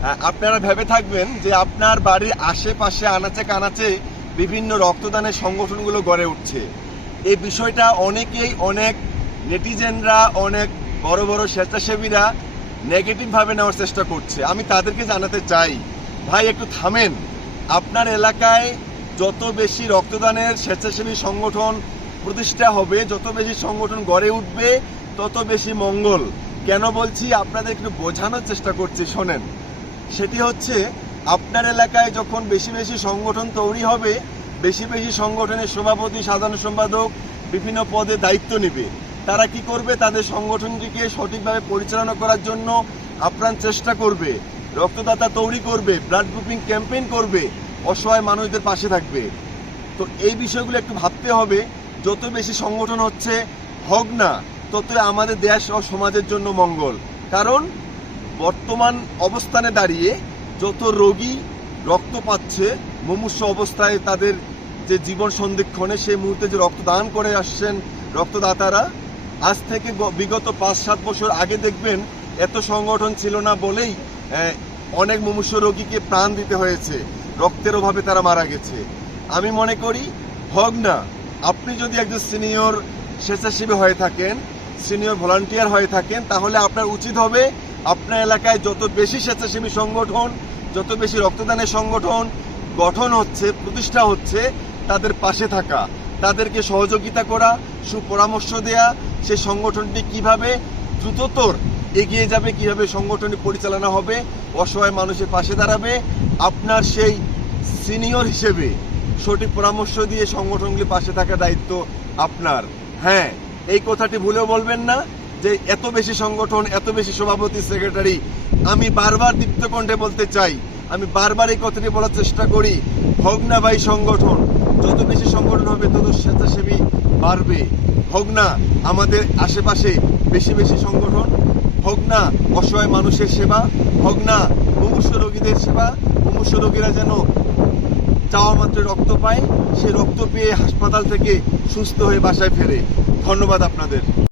আপনারা ভেবে থাকবেন যে আপনার বাড়ির আশেপাশে, আনাচে কানাচে বিভিন্ন রক্তদানের সংগঠনগুলো গড়ে উঠছে। এই বিষয়টা অনেকেই, অনেক নেটিজেনরা, অনেক বড় বড় স্বেচ্ছাসেবীরা নেগেটিভভাবে নেওয়ার চেষ্টা করছে। আমি তাদেরকে জানাতে চাই, ভাই একটু থামেন। আপনার এলাকায় যত বেশি রক্তদানের স্বেচ্ছাসেবী সংগঠন প্রতিষ্ঠা হবে, যত বেশি সংগঠন গড়ে উঠবে, তত বেশি মঙ্গল। কেন বলছি? আপনাদের একটু বোঝানোর চেষ্টা করছি, শোনেন। সেটি হচ্ছে, আপনার এলাকায় যখন বেশি বেশি সংগঠন তৈরি হবে, বেশি বেশি সংগঠনের সভাপতি, সাধারণ সম্পাদক বিভিন্ন পদে দায়িত্ব নেবে। তারা কি করবে? তাদের সংগঠনটিকে সঠিকভাবে পরিচালনা করার জন্য আপ্রাণ চেষ্টা করবে, রক্তদাতা তৈরি করবে ব্লাড গ্রুপিং ক্যাম্পেইন করবে, অসহায় মানুষদের পাশে থাকবে। তো এই বিষয়গুলো একটু ভাবতে হবে, যত বেশি সংগঠন হচ্ছে, হোক না, ততই আমাদের দেশ ও সমাজের জন্য মঙ্গল। কারণ বর্তমান অবস্থানে দাঁড়িয়ে যত রোগী রক্ত পাচ্ছে, মুমূর্ষ অবস্থায় তাদের যে জীবন সন্ধিক্ষণে সেই মুহূর্তে যে রক্তদান করে আসছেন রক্তদাতারা, আজ থেকে বিগত পাঁচ সাত বছর আগে দেখবেন এত সংগঠন ছিল না বলেই অনেক মুমূর্ষ রোগীকে প্রাণ দিতে হয়েছে। রক্তের অভাবে তারা মারা গেছে। আমি মনে করি, হোক না, আপনি যদি একজন সিনিয়র স্বেচ্ছাসেবী হয়ে থাকেন, সিনিয়র ভলান্টিয়ার হয়ে থাকেন, তাহলে আপনার উচিত হবে আপনার এলাকায় যত বেশি স্বেচ্ছাসেবী সংগঠন, যত বেশি রক্তদানের সংগঠন গঠন হচ্ছে, প্রতিষ্ঠা হচ্ছে, তাদের পাশে থাকা, তাদেরকে সহযোগিতা করা, সুপরামর্শ দেয়া সেই সংগঠনটি কীভাবে দ্রুততর এগিয়ে যাবে, কীভাবে সংগঠনটি পরিচালনা হবে, অসহায় মানুষের পাশে দাঁড়াবে, আপনার সেই সিনিয়র হিসেবে সঠিক পরামর্শ দিয়ে সংগঠনগুলি পাশে থাকার দায়িত্ব আপনার। হ্যাঁ এই কথাটি ভুলেও বলবেন না। যে এত বেশি সংগঠন, এত বেশি সভাপতি সেক্রেটারি আমি বারবার দীপ্ত কণ্ঠে বলতে চাই, আমি বারবার এই কথাটি বলার চেষ্টা করি ভগ্না ভাই সংগঠন, যত বেশি সংগঠন হবে, তত স্বেচ্ছাসেবী বাড়বে। হোক না আমাদের আশেপাশে বেশি বেশি সংগঠন, হোক না অসহায় মানুষের সেবা, হোক না মুমূর্ষ রোগীদের সেবা, মুমূর্ষ রোগীরা যেন চাওয়া মাত্র রক্ত পায়, সে রক্ত পেয়ে হাসপাতাল থেকে সুস্থ হয়ে বাসায় ফেরে। ধন্যবাদ আপনাদের।